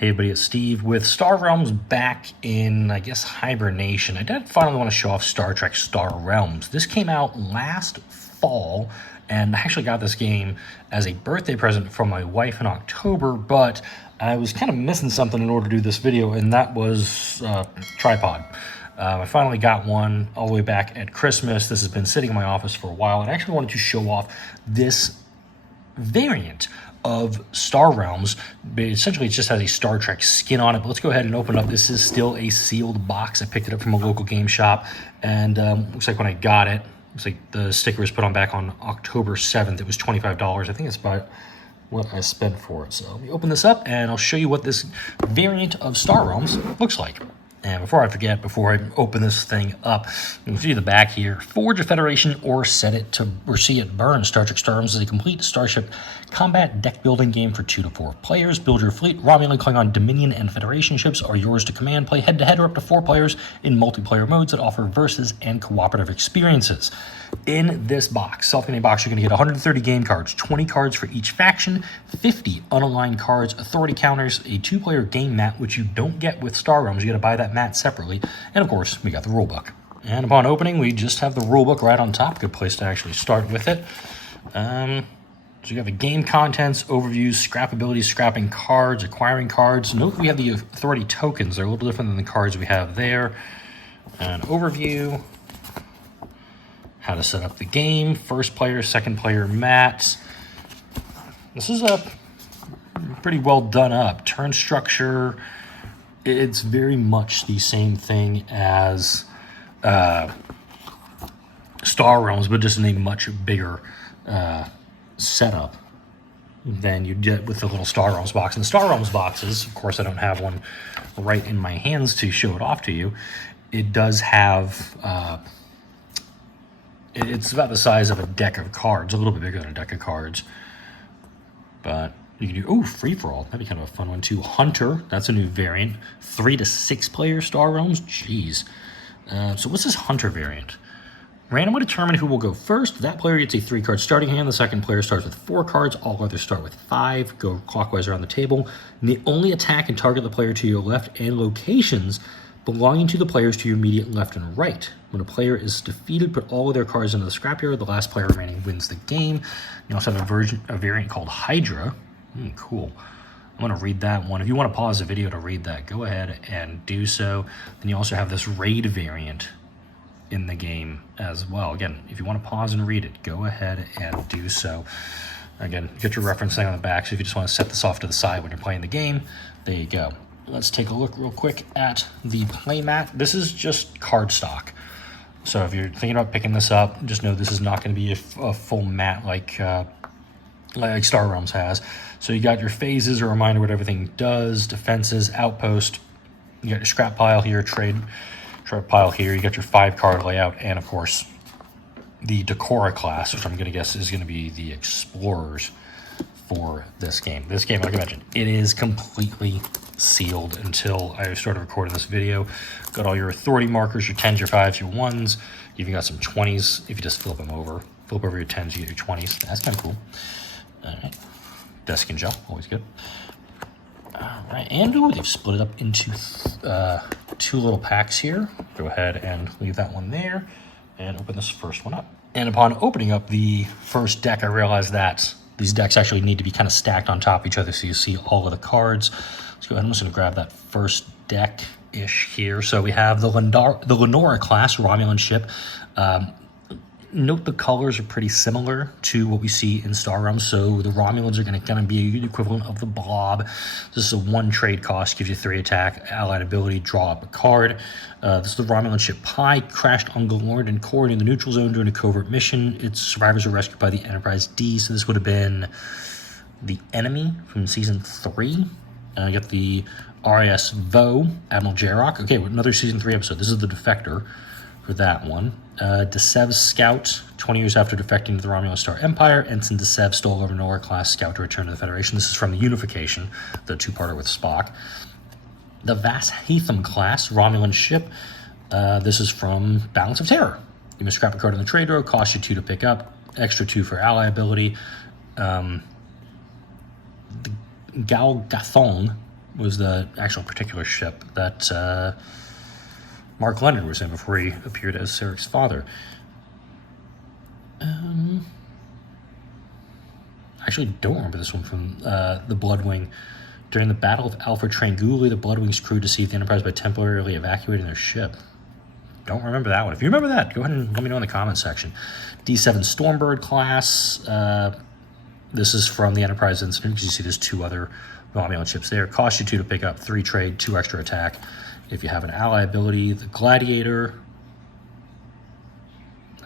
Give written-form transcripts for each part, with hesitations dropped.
Hey everybody, it's Steve with Star Realms back in, I guess, hibernation. I did finally want to show off Star Trek Star Realms. This came out last fall, and I actually got this game as a birthday present from my wife in October, but I was kind of missing something in order to do this video, and that was tripod. I finally got one all the way back at Christmas. This has been sitting in my office for a while, and I actually wanted to show off this variant of Star Realms. But essentially it just has a Star Trek skin on it. But let's go ahead and open up. This is still a sealed box. I picked it up from a local game shop, and looks like when I got it, looks like the sticker was put on back on October 7th. It was $25. I think it's about what I spent for it. So let me open this up and I'll show you what this variant of Star Realms looks like. And before I forget, before I open this thing up, you can see the back here. Forge a Federation or set it to or see it burn. Star Trek Star Realms is a complete starship combat deck building game for 2 to 4 players. Build your fleet. Romulan, Klingon, Dominion, and Federation ships are yours to command. Play head-to-head or up to 4 players in multiplayer modes that offer versus and cooperative experiences. In this box, self-contained box, you're going to get 130 game cards, 20 cards for each faction, 50 unaligned cards, authority counters, a 2-player game mat, which you don't get with Star Realms. You got to buy that mat separately, and of course, we got the rulebook. And upon opening, we just have the rulebook right on top. Good place to actually start with it. So you have the game contents, overviews, scrap abilities, scrapping cards, acquiring cards. Note we have the authority tokens. They're a little different than the cards we have there. An overview. How to set up the game, first player, second player mats. This is a pretty well done up. Turn structure, it's very much the same thing as Star Realms, but just in a much bigger setup than you get with the little Star Realms box. And the Star Realms boxes, of course I don't have one right in my hands to show it off to you. It does have... it's about the size of a deck of cards, a little bit bigger than a deck of cards. But you can do, free-for-all. That'd be kind of a fun one too. Hunter, that's a new variant. 3 to 6 player Star Realms, jeez. So what's this Hunter variant? Random will determine who will go first. That player gets a 3-card starting hand. The second player starts with 4 cards. All others start with 5. Go clockwise around the table. And they only attack and target the player to your left and locations belonging to the players to your immediate left and right. When a player is defeated, put all of their cards into the scrapyard. The last player remaining wins the game. You also have a variant called Hydra. Cool. I'm going to read that one. If you want to pause the video to read that, go ahead and do so. Then you also have this Raid variant in the game as well. Again, if you want to pause and read it, go ahead and do so. Again, get your reference thing on the back, so if you just want to set this off to the side when you're playing the game, there you go. Let's take a look real quick at the playmat. This is just cardstock. So if you're thinking about picking this up, just know this is not going to be a full mat like Star Realms has. So you got your phases, a reminder what everything does, defenses, outpost. You got your scrap pile here, trade pile here. You got your 5-card layout, and of course the Decora class, which I'm going to guess is going to be the explorers for this game. This game, like I mentioned, it is completely sealed until I started recording this video. Got all your authority markers, your 10s, your 5s, your 1s. You even got some 20s if you just flip them over. Flip over your 10s, you get your 20s. That's kind of cool. All right. Desk and gel, always good. All right, and they've split it up into 2 little packs here. Go ahead and leave that one there and open this first one up. And upon opening up the first deck, I realized that these decks actually need to be kind of stacked on top of each other so you see all of the cards. Let's go ahead. I'm just going to grab that first deck-ish here. So we have the Lenora class Romulan ship. Note the colors are pretty similar to what we see in Star Realms. So the Romulans are going to kind of be the equivalent of the Blob. This is a 1 trade cost, gives you 3 attack, allied ability, draw up a card. This is the Romulan ship Pi, crashed on Galorndon core in the neutral zone during a covert mission. Its survivors were rescued by the Enterprise D. So this would have been the enemy from season 3. You got the RIS Vo, Admiral Jarok. Okay, another season 3 episode. This is the Defector for that one. Desev's Scout, 20 years after defecting to the Romulan Star Empire, Ensign Desev stole a Lenora class scout to return to the Federation. This is from the Unification, the 2-parter with Spock. The Vas Hatham class Romulan ship. This is from Balance of Terror. You must scrap a card in the trade row, cost you 2 to pick up, extra 2 for ally ability. The Gal Gathong was the actual particular ship that Mark Leonard was in before he appeared as Sarek's father. I actually don't remember this one from the Bloodwing. During the Battle of Alpha Tranguli, the Bloodwing's crew deceived the Enterprise by temporarily evacuating their ship. Don't remember that one. If you remember that, go ahead and let me know in the comments section. D7 Stormbird class. This is from the Enterprise incident, because you see there's 2 other Romulan ships there. Cost you 2 to pick up, 3 trade, 2 extra attack. If you have an ally ability, the Gladiator.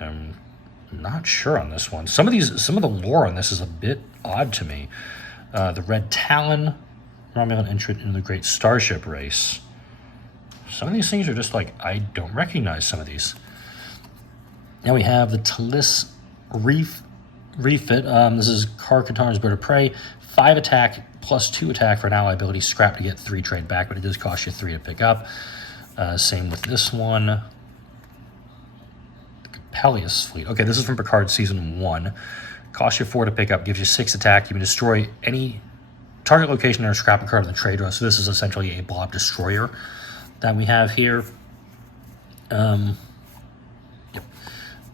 I'm not sure on this one. Some of the lore on this is a bit odd to me. The Red Talon, Romulan entrant in the Great Starship Race. Some of these things are just like, I don't recognize some of these. Now we have the Talis refit. This is Kar Katarn's Bird of Prey. 5 attack plus 2 attack for an ally ability. Scrap to get 3 trade back, but it does cost you 3 to pick up. Same with this one. The Capellius Fleet. Okay, this is from Picard Season 1. Costs you 4 to pick up, gives you 6 attack. You can destroy any target location or scrap a card in the trade row. So this is essentially a blob destroyer that we have here. Yep.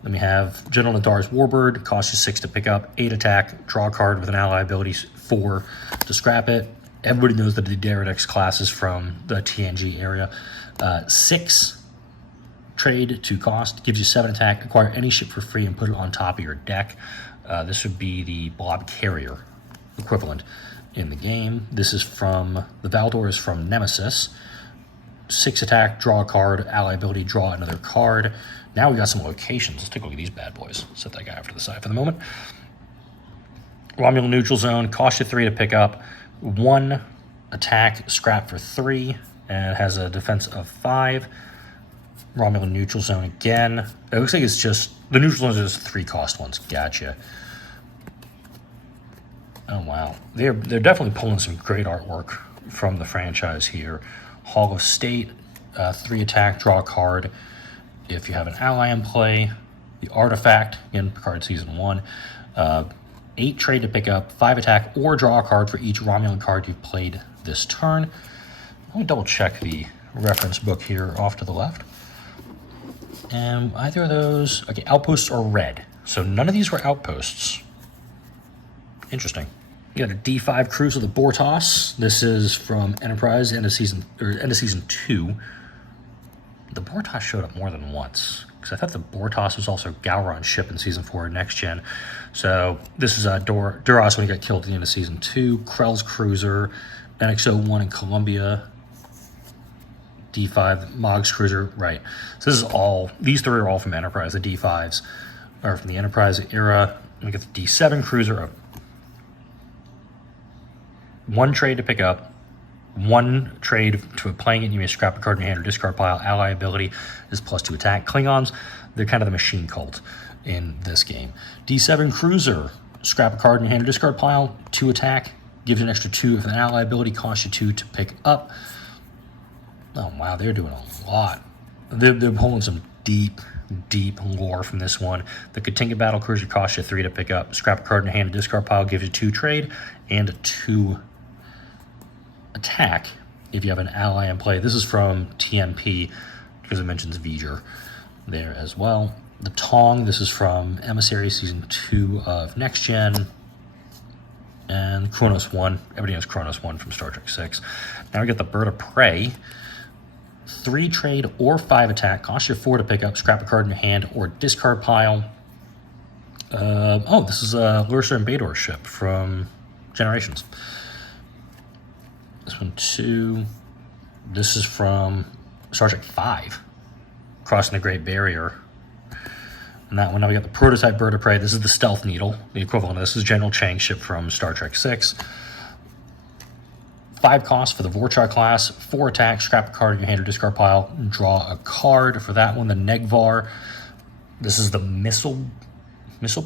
Then we have General Nadar's Warbird. Costs you 6 to pick up, 8 attack, draw a card with an ally ability, 4 to scrap it. Everybody knows that the Deridex class is from the TNG area. 6 trade to cost, gives you 7 attack, acquire any ship for free and put it on top of your deck. This would be the Blob Carrier equivalent in the game. This is from, the Valdor is from Nemesis. 6 attack, draw a card, ally ability, draw another card. Now we got some locations. Let's take a look at these bad boys. Set that guy off to the side for the moment. Romulan Neutral Zone, cost you 3 to pick up, 1 attack, scrap for 3, and it has a defense of 5. Romulan Neutral Zone again. It looks like it's just, the Neutral Zone is 3 cost ones. Gotcha. Oh, wow. They're definitely pulling some great artwork from the franchise here. Hall of State, 3 attack, draw a card. If you have an ally in play, the Artifact, again, Picard Season 1, 8 trade to pick up, 5 attack, or draw a card for each Romulan card you've played this turn. Let me double check the reference book here off to the left. And either of those, okay, outposts are red. So none of these were outposts. Interesting. You got a D5 cruiser, the Bortos. This is from Enterprise, end of season 2. The Bortos showed up more than once, because I thought the Bortos was also Gowron's ship in season 4 Next Gen. So this is Duras when he got killed at the end of season 2. Krell's cruiser, NX-01 in Columbia. D5, Mog's cruiser, right. So this is all, these 3 are all from Enterprise. The D5s are from the Enterprise era. We get the D7 cruiser, 1 trade to pick up, 1 trade to playing it. You may scrap a card in your hand or discard pile. Ally ability is plus 2 attack. Klingons, they're kind of the machine cult in this game. D7 cruiser, scrap a card in your hand or discard pile, 2 attack, gives you an extra 2 if an ally ability, costs you 2 to pick up. Oh wow, they're doing a lot. They're pulling some deep lore from this one. The Katinga Battle Cruiser costs you 3 to pick up. Scrap a card in your hand, a discard pile, gives you 2 trade and 2 attack if you have an ally in play. This is from TMP because it mentions V'ger there as well. The Tong, this is from Emissary Season 2 of Next Gen. And Kronos 1, everybody knows Kronos 1 from Star Trek 6. Now we got the Bird of Prey. 3 trade or 5 attack, costs you 4 to pick up, scrap a card in your hand or discard pile. This is Lursa and Bador's ship from Generations. This one 2. This is from Star Trek 5, Crossing the Great Barrier. And that one, now we got the prototype Bird of Prey. This is the Stealth Needle. The equivalent of this is General Chang's ship from Star Trek 6. 5 costs for the Vorcha class, 4 attack, scrap a card in your hand or discard pile, draw a card for that one. The Negvar, this is the missile base.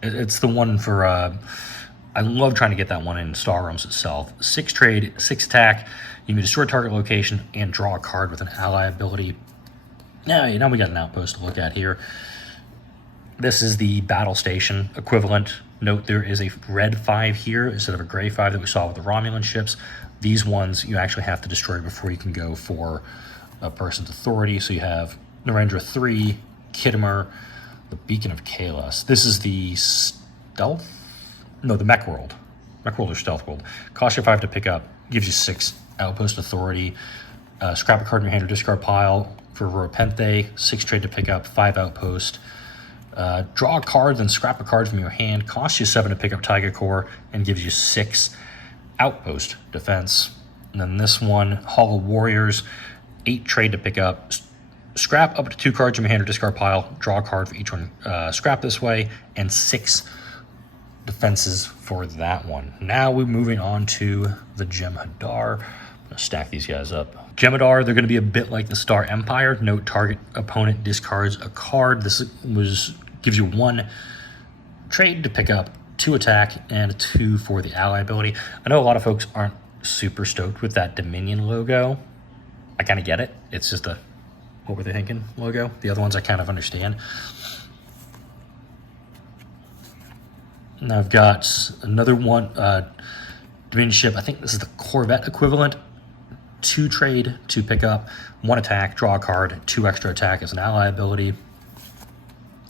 It's the one for, I love trying to get that one in Star Realms itself. 6 trade, 6 attack, you may destroy target location and draw a card with an ally ability. Now we got an outpost to look at here. This is the battle station equivalent Note there is a red 5 here instead of a gray 5 that we saw with the Romulan ships. These ones you actually have to destroy before you can go for a person's authority. So you have Narendra 3, Khitomer, the Beacon of Kalos. This is the stealth? No, the mech world. Mech world or stealth world. Costs you 5 to pick up, gives you 6 outpost authority. Scrap a card in your hand or discard pile for Ropenthe, 6 trade to pick up, 5 outpost. Draw a card, then scrap a card from your hand. Costs you 7 to pick up Taiga Core and gives you 6 outpost defense. And then this one, Hall of Warriors, 8 trade to pick up. Scrap up to 2 cards from your hand or discard pile. Draw a card for each one. Scrap this way, and 6 defenses for that one. Now we're moving on to the Jem'Hadar. I'm going to stack these guys up. Jem'Hadar, they're going to be a bit like the Star Empire. Note target opponent discards a card. This gives you 1 trade to pick up, 2 attack, and a 2 for the ally ability. I know a lot of folks aren't super stoked with that Dominion logo. I kind of get it. It's just a what were they thinking logo. The other ones I kind of understand. And I've got another one, Dominion ship. I think this is the Corvette equivalent. 2 trade to pick up, 1 attack, draw a card, 2 extra attack as an ally ability.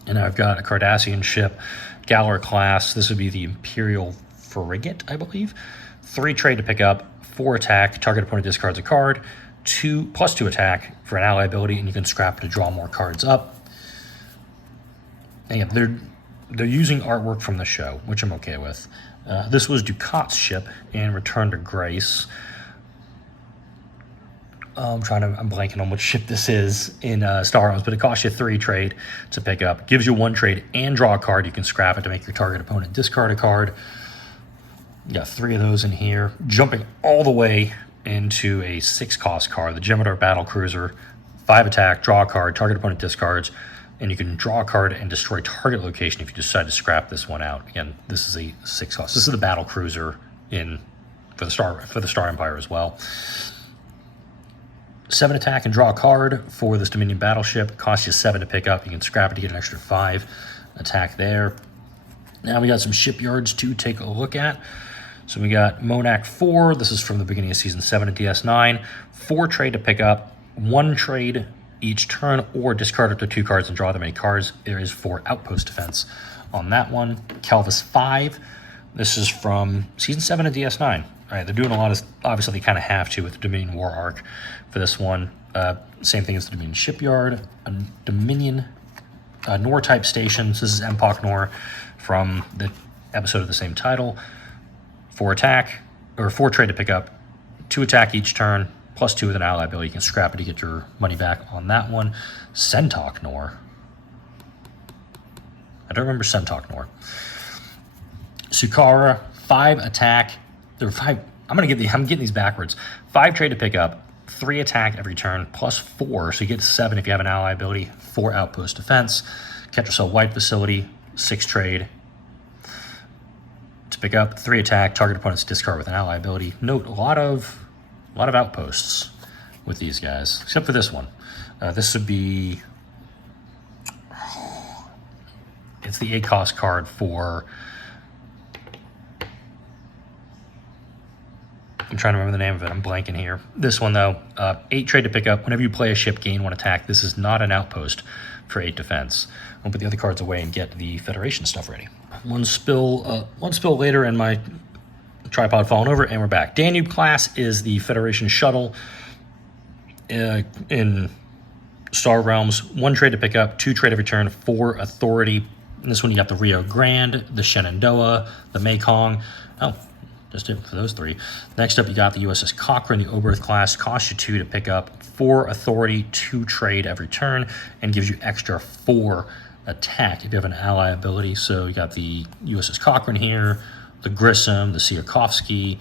And I've got a Cardassian ship, Galor class. This would be the Imperial Frigate, I believe. 3 trade to pick up, 4 attack, target opponent discards a card, 2+2 attack for an ally ability, and you can scrap to draw more cards up. And yeah, they're using artwork from the show, which I'm okay with. This was Ducat's ship in Return to Grace. I'm blanking on which ship this is in Star Wars, but it costs you 3 trade to pick up. Gives you 1 trade and draw a card. You can scrap it to make your target opponent discard a card. You got 3 of those in here. Jumping all the way into a 6-cost card, the Jem'Hadar Battle Cruiser. 5 attack, draw a card, target opponent discards, and you can draw a card and destroy target location if you decide to scrap this one out. Again, this is a 6-cost. This is the Battle Cruiser for the Star Empire as well. 7 attack and draw a card for this Dominion battleship. Costs you 7 to pick up. You can scrap it to get an extra 5 attack there. Now we got some shipyards to take a look at. So we got Monac 4. This is from the beginning of Season 7 at DS9. 4 trade to pick up. 1 trade each turn, or discard up to 2 cards and draw that many cards. There is 4 outpost defense on that one. Calvus 5. This is from Season 7 of DS9. All right, they're doing a lot of, obviously they kind of have to with the Dominion War arc for this one. Same thing as the Dominion Shipyard. A Dominion Nor-type stations. This is Empok Nor from the episode of the same title. 4 attack, or 4 trade to pick up. 2 attack each turn, +2 with an ally ability. You can scrap it to get your money back on that one. Sentok Nor. I don't remember Sentok Nor. Sukara, 5 attack. There are 5. I'm getting these backwards. 5 trade to pick up, 3 attack every turn, +4. So you get 7 if you have an ally ability. 4 outpost defense. Ketracel White Facility, 6 trade to pick up, 3 attack. Target opponent's discard with an ally ability. Note a lot of outposts with these guys, except for this one. This would be, it's the 8-cost card for, I'm trying to remember the name of it. I'm blanking here. This one, though, 8 trade to pick up. Whenever you play a ship, gain 1 attack. This is not an outpost for 8 defense. I'll put the other cards away and get the Federation stuff ready. One spill later, and my tripod falling over, and we're back. Danube class is the Federation shuttle in Star Realms. 1 trade to pick up, 2 trade every turn, 4 authority. And this one you got the Rio Grande, the Shenandoah, the Mekong. Oh, just it for those 3. Next up, you got the USS Cochrane, the Oberth class. Costs you 2 to pick up, 4 authority, 2 trade every turn, and gives you extra 4 attack if you have an ally ability. So you got the USS Cochrane here, the Grissom, the Tsiolkovsky,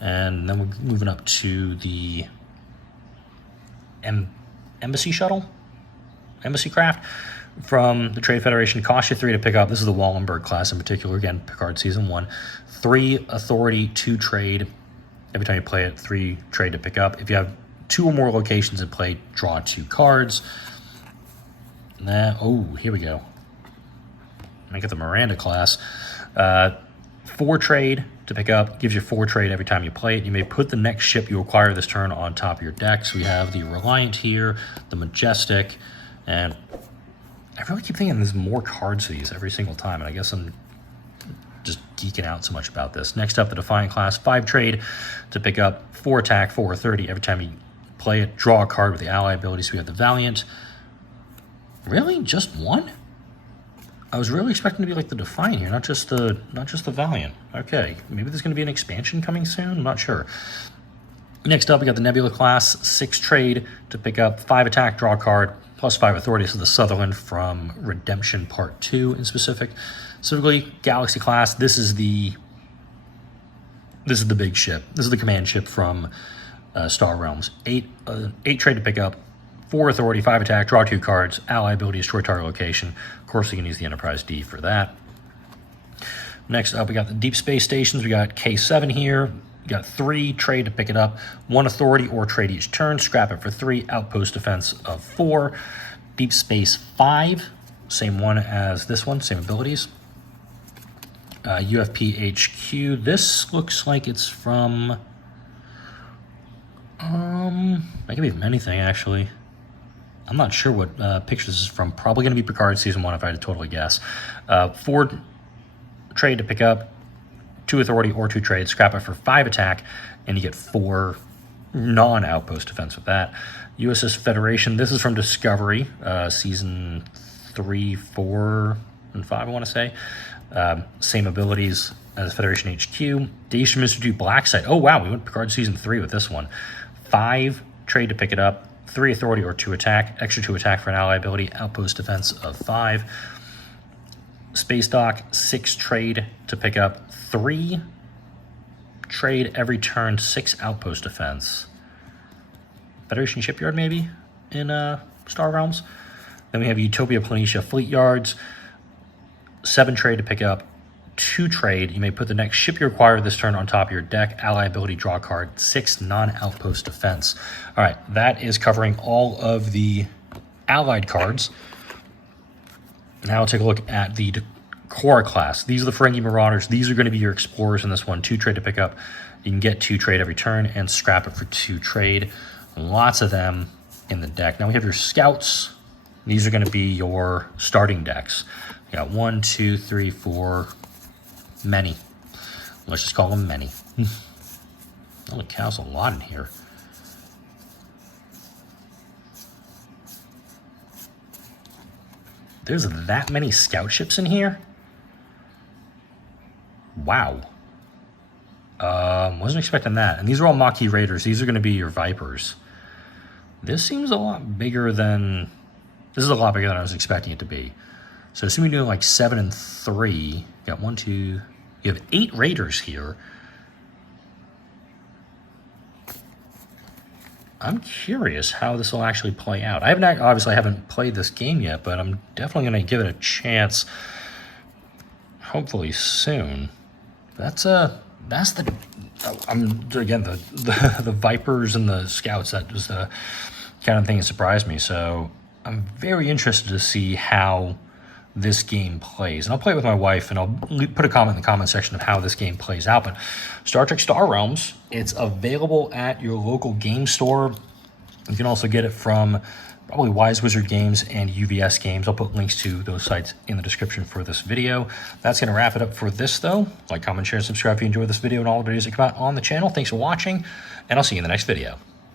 and then we're moving up to the Embassy shuttle, Embassy craft from the Trade Federation. Costs you 3 to pick up. This is the Wallenberg class in particular. Again, Picard Season 1. 3 authority, 2 trade. Every time you play it, 3 trade to pick up. If you have 2 or more locations in play, draw 2 cards. Oh, here we go. I get the Miranda class. 4 trade to pick up, gives you 4 trade every time you play it. You may put the next ship you acquire this turn on top of your deck. So we have the Reliant here, the Majestic, and I really keep thinking there's more cards to these every single time, and I guess I'm just geeking out so much about this. Next up, the Defiant class, 5 trade to pick up, 4 attack, 4/30 every time you play it. Draw a card with the ally abilities. We have the Valiant. Really, just 1? I was really expecting to be like the Defiant here, not just the Valiant. Okay, maybe there's going to be an expansion coming soon. I'm not sure. Next up, we got the Nebula class, 6 trade to pick up, 5 attack, draw a card, plus 5 authority. So the Sutherland from Redemption Part 2 in specifically Galaxy class. This is the big ship. This is the command ship from Star Realms. 8 trade to pick up, 4 authority, 5 attack, draw 2 cards, ally ability, destroy target location. Of course, you can use the Enterprise D for that. Next up, we got the Deep Space Stations. We got K7 here. We got 3 trade to pick it up, 1 authority or trade each turn, scrap it for 3, outpost defense of 4. Deep Space 5, same one as this one, same abilities. UFP HQ, this looks like it's from, that could be from anything actually. I'm not sure what picture this is from. Probably going to be Picard Season 1 if I had to totally guess. 4 trade to pick up, 2 authority or 2 trade, scrap it for 5 attack, and you get 4 non-outpost defense with that. USS Federation, this is from Discovery, Season 3, 4, and 5, I want to say. Same abilities as Federation HQ. Dacian Institute Blacksite. Oh, wow, we went Picard Season 3 with this one. 5 trade to pick it up, 3 authority or 2 attack, extra 2 attack for an ally ability, outpost defense of 5. Space Dock, 6 trade to pick up, 3 trade every turn, 6 outpost defense. Federation Shipyard maybe in Star Realms. Then we have Utopia Planitia Fleet Yards, 7 trade to pick up, 2 trade. You may put the next ship you acquire this turn on top of your deck, ally ability, draw a card, 6 non-outpost defense. All right, that is covering all of the allied cards. Now we'll take a look at the Core class. These are the Ferengi Marauders. These are going to be your explorers in this one. 2 trade to pick up. You can get 2 trade every turn and scrap it for 2 trade. Lots of them in the deck. Now we have your scouts. These are going to be your starting decks. You got 1, 2, 3, 4, many. Let's just call them many. Holy cow, there's a lot in here. There's that many scout ships in here? Wow. Wasn't expecting that. And these are all Maquis Raiders. These are going to be your Vipers. This seems a lot bigger than... This is a lot bigger than I was expecting it to be. So assuming you're doing like 7 and 3, you got 1, 2... You have 8 Raiders here. I'm curious how this will actually play out. Obviously I haven't played this game yet, but I'm definitely going to give it a chance. Hopefully soon. Again, the Vipers and the Scouts, that was the kind of thing that surprised me. So I'm very interested to see how this game plays. And I'll play it with my wife, and I'll put a comment in the comment section of how this game plays out. But Star Trek Star Realms, it's available at your local game store. You can also get it from probably Wise Wizard Games and UVS Games. I'll put links to those sites in the description for this video. That's going to wrap it up for this, though. Like, comment, share, and subscribe if you enjoyed this video and all the videos that come out on the channel. Thanks for watching, and I'll see you in the next video.